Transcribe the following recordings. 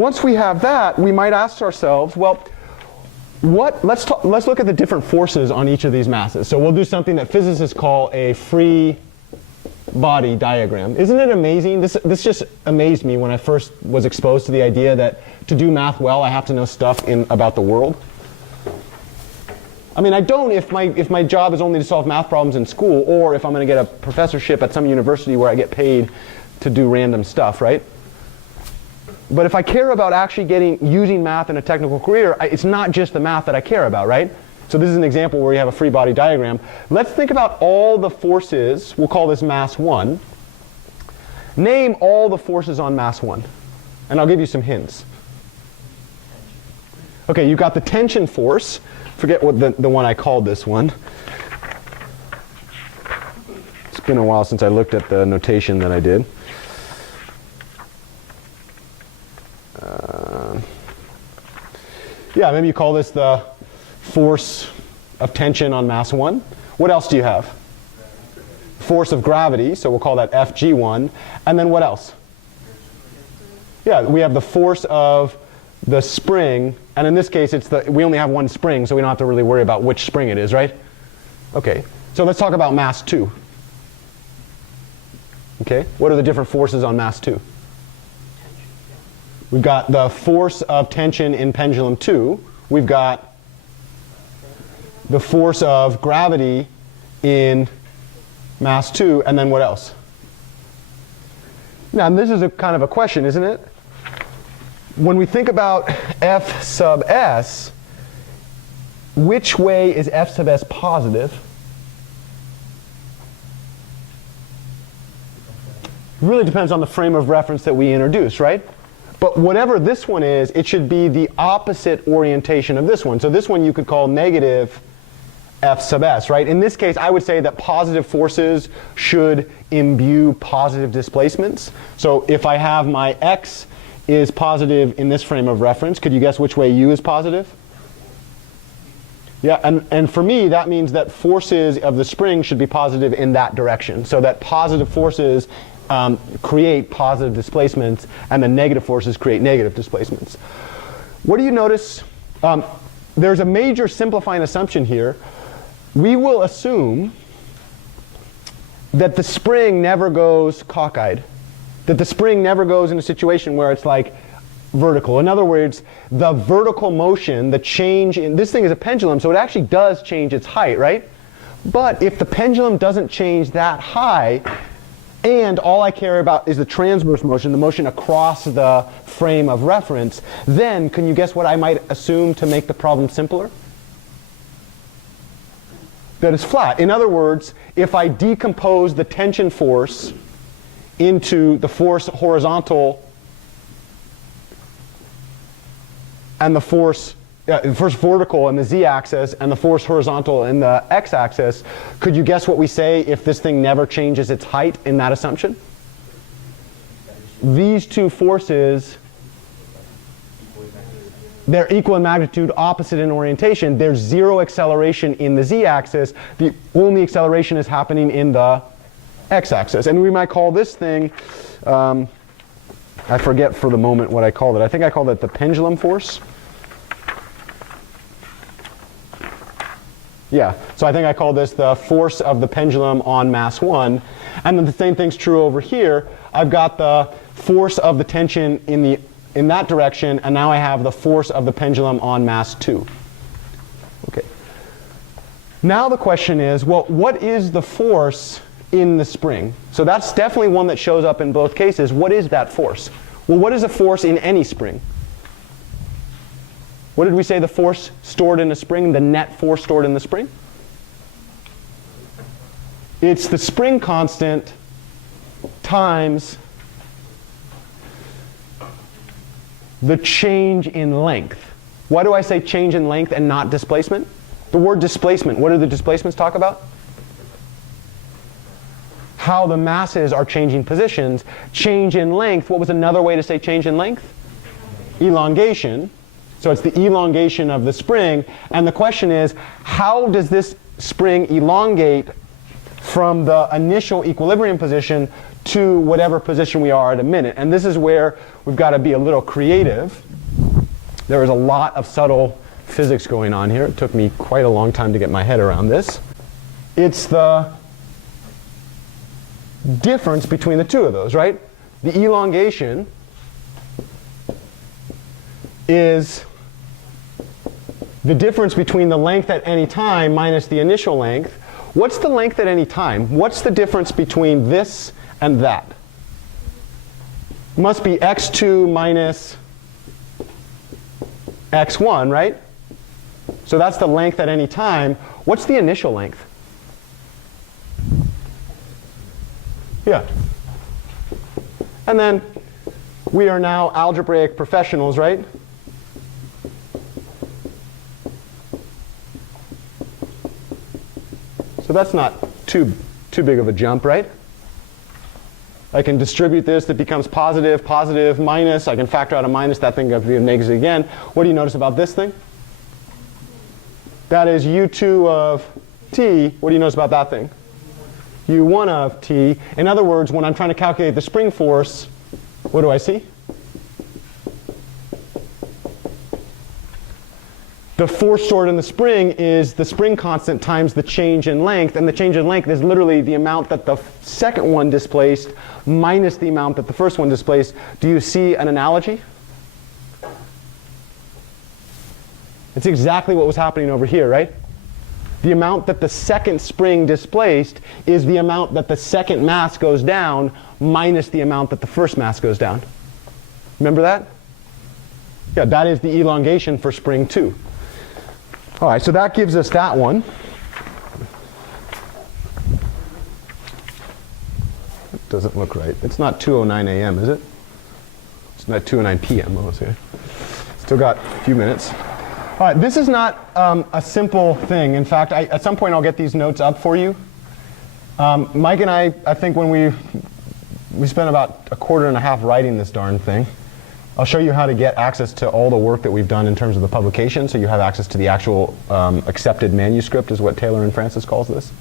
Once we have that, we might ask ourselves, well, let's look at the different forces on each of these masses. So we'll do something that physicists call a free body diagram. Isn't it amazing? This just amazed me when I first was exposed to the idea that to do math well, I have to know stuff about the world. I mean, I don't if my job is only to solve math problems in school, or if I'm going to get a professorship at some university where I get paid to do random stuff, right? But if I care about actually using math in a technical career, it's not just the math that I care about, right? So this is an example where you have a free body diagram. Let's think about all the forces. We'll call this mass 1. Name all the forces on mass 1. And I'll give you some hints. Okay, you got the tension force. Forget what the one I called this one. It's been a while since I looked at the notation that I did. Yeah, maybe you call this the force of tension on mass 1. What else do you have? Force of gravity, so we'll call that Fg1. And then what else? Yeah, we have the force of the spring, and in this case we only have one spring, so we don't have to really worry about which spring it is, right? Okay, so let's talk about mass 2. Okay, what are the different forces on mass 2? We've got the force of tension in pendulum 2. We've got the force of gravity in mass 2, and then what else? Now, this is a kind of a question, isn't it? When we think about F sub s, which way is F sub s positive? It really depends on the frame of reference that we introduce, right? But whatever this one is, it should be the opposite orientation of this one. So this one you could call negative F sub s, right? In this case, I would say that positive forces should imbue positive displacements. So if I have my x is positive in this frame of reference, could you guess which way u is positive? Yeah, and for me, that means that forces of the spring should be positive in that direction. So that positive forces create positive displacements, and the negative forces create negative displacements. What do you notice? There's a major simplifying assumption here. We will assume that the spring never goes cockeyed, that the spring never goes in a situation where it's like vertical. In other words, the vertical motion, the change in this thing is a pendulum, so it actually does change its height, right? But if the pendulum doesn't change that high, and all I care about is the transverse motion, the motion across the frame of reference, then can you guess what I might assume to make the problem simpler? That it's flat. In other words, if I decompose the tension force into the force horizontal and the force vertical in the z-axis and the force horizontal in the x-axis, could you guess what we say if this thing never changes its height in that assumption? These two forces, they're equal in magnitude, opposite in orientation. There's zero acceleration in the z-axis. The only acceleration is happening in the x-axis. And we might call this thing, I forget for the moment what I called it. I think I called it the pendulum force. Yeah, so I think I call this the force of the pendulum on mass 1. And then the same thing's true over here. I've got the force of the tension in that direction, and now I have the force of the pendulum on mass 2. Okay. Now the question is, well, what is the force in the spring? So that's definitely one that shows up in both cases. What is that force? Well, what is a force in any spring? What did we say the force stored in a spring, the net force stored in the spring? It's the spring constant times the change in length. Why do I say change in length and not displacement? The word displacement, what do the displacements talk about? How the masses are changing positions. Change in length, what was another way to say change in length? Elongation. So it's the elongation of the spring. And the question is, how does this spring elongate from the initial equilibrium position to whatever position we are at a minute. And this is where we've got to be a little creative. There is a lot of subtle physics going on here. It took me quite a long time to get my head around this. It's the difference between the two of those, right? The elongation is the difference between the length at any time minus the initial length. What's the length at any time? What's the difference between this and that? Must be x2 minus x1, right? So that's the length at any time. What's the initial length? Yeah. And then we are now algebraic professionals, right? So that's not too big of a jump, right? I can distribute this. That becomes positive, positive, minus. I can factor out a minus. That thing goes to be a negative again. What do you notice about this thing? That is u2 of t. What do you notice about that thing? u1 of t. In other words, when I'm trying to calculate the spring force, what do I see? The force stored in the spring is the spring constant times the change in length, and the change in length is literally the amount that the second one displaced minus the amount that the first one displaced. Do you see an analogy? It's exactly what was happening over here, right? The amount that the second spring displaced is the amount that the second mass goes down minus the amount that the first mass goes down. Remember that? Yeah, that is the elongation for spring 2. All right, so that gives us that one. It doesn't look right. It's not 2:09 a.m., is it? It's not 2:09 p.m. Oh, okay. Still got a few minutes. All right, this is not a simple thing. In fact, at some point I'll get these notes up for you. Mike and I think when we spent about a quarter and a half writing this darn thing. I'll show you how to get access to all the work that we've done in terms of the publication, so you have access to the actual accepted manuscript, is what Taylor and Francis calls this.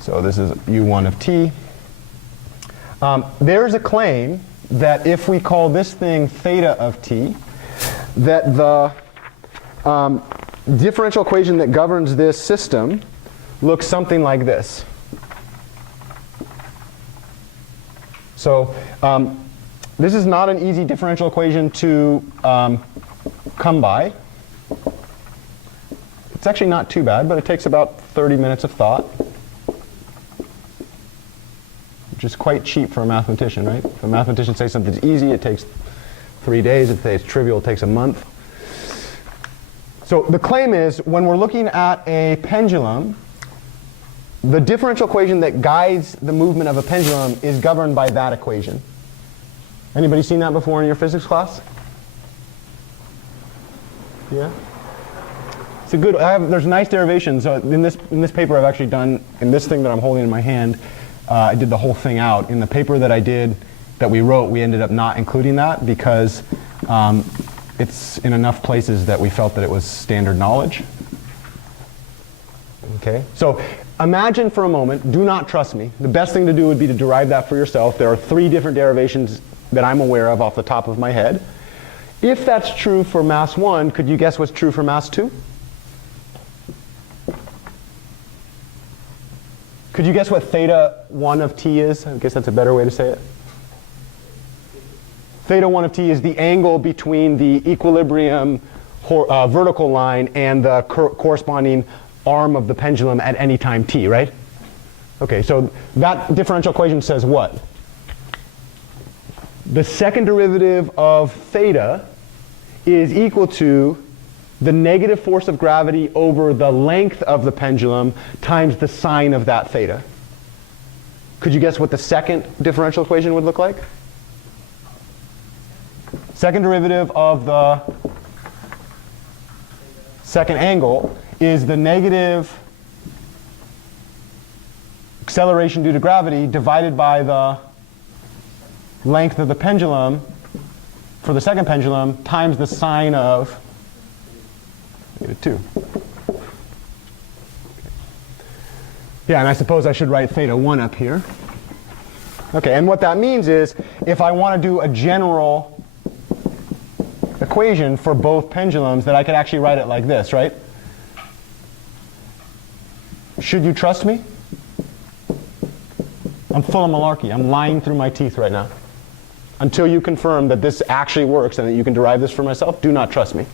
So this is u1 of t. There's a claim that if we call this thing theta of t, that the differential equation that governs this system looks something like this. So this is not an easy differential equation to come by. It's actually not too bad, but it takes about 30 minutes of thought, which is quite cheap for a mathematician, right? If a mathematician says something's easy, it takes 3 days. If they say it's trivial, it takes a month. So the claim is, when we're looking at a pendulum, the differential equation that guides the movement of a pendulum is governed by that equation. Anybody seen that before in your physics class? Yeah? It's a good, there's nice derivations. In this paper I've actually done, in this thing that I'm holding in my hand, I did the whole thing out. In the paper that I did, that we wrote, we ended up not including that because it's in enough places that we felt that it was standard knowledge. Okay? So imagine for a moment, do not trust me. The best thing to do would be to derive that for yourself. There are 3 different derivations that I'm aware of off the top of my head. If that's true for mass 1, could you guess what's true for mass 2? Could you guess what theta 1 of t is? I guess that's a better way to say it. Theta 1 of t is the angle between the equilibrium vertical line and the corresponding arm of the pendulum at any time t, right? Okay, so that differential equation says what? The second derivative of theta is equal to the negative force of gravity over the length of the pendulum times the sine of that theta. Could you guess what the second differential equation would look like? Second derivative of the second angle is the negative acceleration due to gravity divided by the length of the pendulum for the second pendulum times the sine of -2. Yeah, and I suppose I should write theta 1 up here. Okay, and what that means is if I want to do a general equation for both pendulums, that I could actually write it like this, right? Should you trust me? I'm full of malarkey. I'm lying through my teeth right now. Until you confirm that this actually works and that you can derive this for myself, do not trust me.